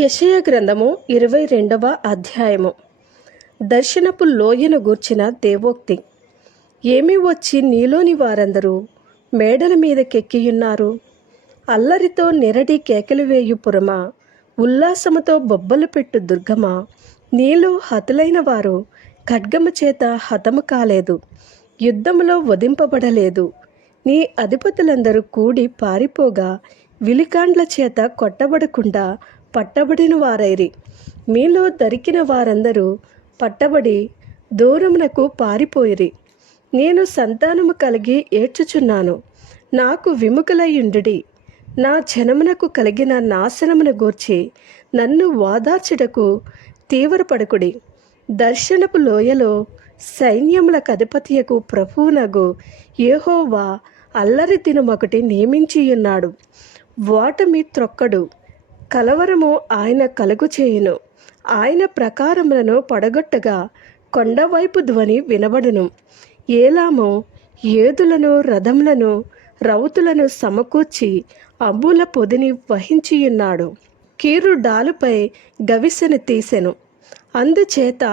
యశయ గ్రంథము ఇరవై రెండవ అధ్యాయము. దర్శనపు లోయను గూర్చిన దేవోక్తి ఏమి వచ్చి నీలోని వారందరూ మేడల మీదకెక్కియున్నారు అల్లరితో నిరడి కేకలు వేయు పురమా? ఉల్లాసముతో బొబ్బలు పెట్టు దుర్గమా? నీలో హతులైన వారు ఖడ్గము చేత హతము కాలేదు యుద్ధములో వధింపబడలేదు. నీ అధిపతులందరూ కూడి పారిపోగా విలికాండ్ల చేత కొట్టబడకుండా పట్టబడిన వారైరి. మీలో దరికిన వారందరూ పట్టబడి దూరమునకు పారిపోయిరి. నేను సంతానము కలిగి ఏడ్చుచున్నాను. నాకు విముఖలయ్యుండుడి నా జనమునకు కలిగిన నాశనమును గూర్చి నన్ను వాదార్చుటకు తీవ్రపడకుడి. దర్శనపు లోయలో సైన్యముల అధిపతియకు ప్రభువునగు యెహోవా అల్లరి దినమొకటి నియమించియున్నాడు. వాటమి త్రొక్కడు. కలవరము ఆయన కలుగు చేయును. ఆయన ప్రకారములను పడగొట్టగా కొండవైపు ధ్వని వినబడును. ఏలాము ఏదులను రథములను రౌతులను సమకూర్చి అబ్బుల పొదిని వహించియున్నాడు. కీరు డాలుపై గవిసెను తీసెను. అందుచేత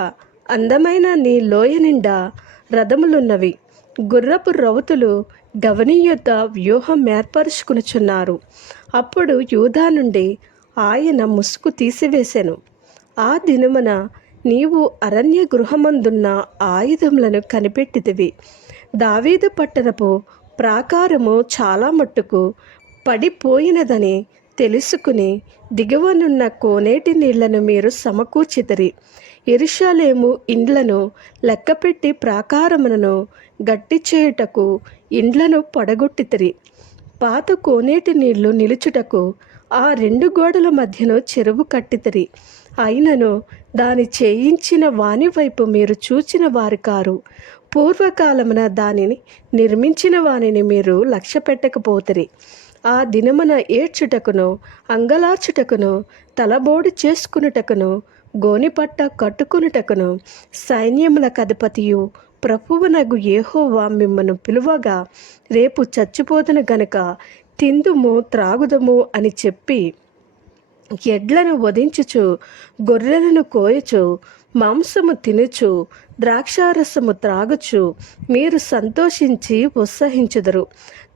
అందమైన నీ లోయ నిండా రథములున్నవి. గుర్రపు రౌతులు గవని వ్యూహం ఏర్పరుచుకునుచున్నారు. అప్పుడు యూదా నుండి ఆయన ముసుగు తీసివేశాను. ఆ దినమున నీవు అరణ్య గృహమందున్న ఆయుధములను కనిపెట్టిదివి దావీదు పట్టణపు ప్రాకారము చాలా మట్టుకు పడిపోయినదని తెలుసుకుని దిగువనున్న కోనేటి నీళ్ళను మీరు సమకూర్చితరి. ఎరుషాలేము ఇండ్లను లెక్కపెట్టి ప్రాకారములను గట్టి చేయుటకు ఇండ్లను పడగొట్టితిరి. పాత కోనేటి నీళ్ళు నిలుచుటకు ఆ రెండు గోడల మధ్యను చెరువు కట్టితిరి. అయినను దాని చేయించిన వాని వైపు మీరు చూచిన వారు కారు. పూర్వకాలమున దానిని నిర్మించిన వానిని మీరు లక్ష్య పెట్టకపోతిరి. ఆ దినమున ఏడ్చుటకును అంగలార్చుటకును తలబోడు చేసుకునుటకును గోనిపట్ట కట్టుకునుటకును సైన్యముల అధిపతియు ప్రభువునగు ఏహోవా మిమ్మను పిలువగా రేపు చచ్చిపోదును గనుక తిందుము త్రాగుదము అని చెప్పి ఎడ్లను వధించుచు గొర్రెలను కోయచు మాంసము తినుచు ద్రాక్షారసము త్రాగుచు మీరు సంతోషించి ఉత్సహించుదరు.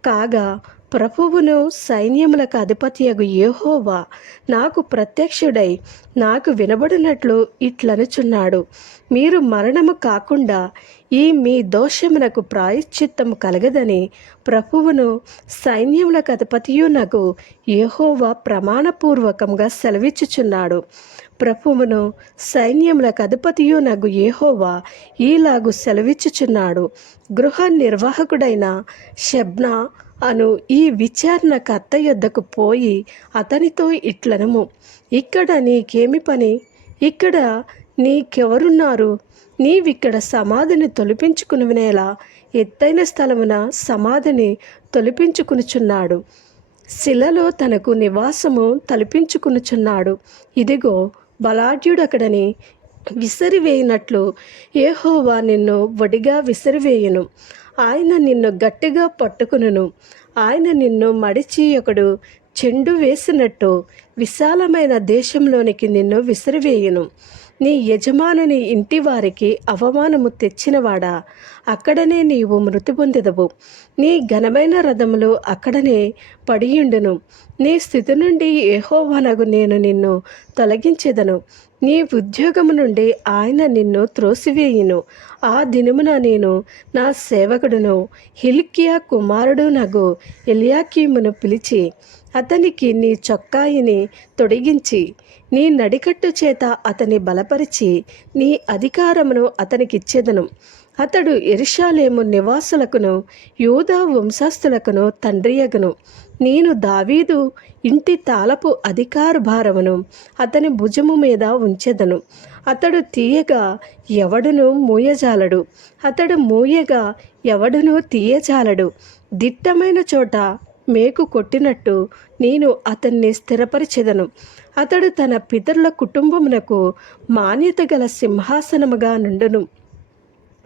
కాగా ప్రభువును సైన్యములకు అధిపతియగు యెహోవా నాకు ప్రత్యక్షుడై నాకు వినబడినట్లు ఇట్లనుచున్నాడు. మీరు మరణము కాకుండా ఈ మీ దోషమునకు ప్రాయశ్చిత్తము కలగదని ప్రభువును సైన్యములకు అధిపతియునకు యహోవా ప్రమాణపూర్వకంగా సెలవిచ్చుచున్నాడు. ప్రభువును సైన్యములకు అధిపతియు నగు ఏహోవా ఈలాగు సెలవిచ్చుచున్నాడు. గృహ నిర్వాహకుడైన షబ్నా అను ఈ విచారణకర్త యొద్దకు పోయి అతనితో ఇట్లనము. ఇక్కడ నీకేమి పని? ఇక్కడ నీకెవరున్నారు? నీవిక్కడ సమాధిని తొలిపించుకునినేలా ఎత్తైన స్థలమున సమాధిని తొలిపించుకునుచున్నాడు. శిలలో తనకు నివాసము తలిపించుకునుచున్నాడు. ఇదిగో బలాఢ్యుడక్కడని విసిరివేయినట్లు ఏహోవా నిన్ను వడిగా విసిరివేయును. ఆయన నిన్ను గట్టిగా పట్టుకును ఆయన నిన్ను మడిచి ఒకడు చెండు వేసినట్టు విశాలమైన దేశంలోనికి నిన్ను విసిరివేయును. నీ యజమానుని ఇంటి వారికి అవమానము తెచ్చినవాడా? అక్కడనే నీవు మృతి పొందెదవు. నీ ఘనమైన రథములు అక్కడనే పడియుండును. నీ స్థితి నుండి ఏహోవనగు నేను నిన్ను తొలగించెదను. నీ ఉద్యోగము నుండి ఆయన నిన్ను త్రోసివేయును. ఆ దినమున నేను నా సేవకుడును హిల్కియా కుమారుడు నగు ఎలియాకీమును పిలిచి అతనికి నీ చొక్కాయిని తొడిగించి నీ నడికట్టు చేత అతని బలపరిచి నీ అధికారమును అతనికిచ్చేదను. అతడు ఎరుషాలేము నివాసులకును యూదా వంశస్థులకును తండ్రియగును. నేను దావీదు ఇంటి తాళపు అధికార భారమును అతని భుజము మీద ఉంచెదను. అతడు తీయగా ఎవడును మూయజాలడు. అతడు మూయగా ఎవడును తీయజాలడు. దిట్టమైన చోట మేకు కొట్టినట్టు నేను అతన్ని స్థిరపరిచెదను. అతడు తన పితరుల కుటుంబమునకు మాన్యత గల సింహాసనముగా నుండును.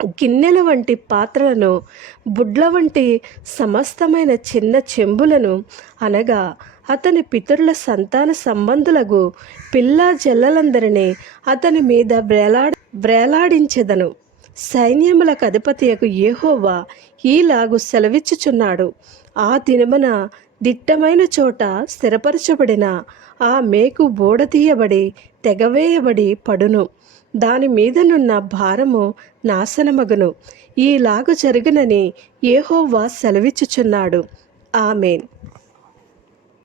గిన్నెల వంటి పాత్రలను బుడ్ల వంటి సమస్తమైన చిన్న చెంబులను అనగా అతని పితరుల సంతాన సంబంధులకు పిల్లా జల్లలందరినీ అతని మీద వ్రేలాడ వ్రేలాడించెదను సైన్యములకు అధిపతియకు ఏహోవా ఈలాగు సెలవిచ్చుచున్నాడు. ఆ దినమున దిట్టమైన చోట స్థిరపరచబడిన ఆ మేకు బోడతీయబడి తెగవేయబడి పడును. దాని మీదనున్న భారము నాశనమగును. ఈలాగు జరుగునని ఏహోవా సెలవిచ్చుచున్నాడు. ఆమెన్.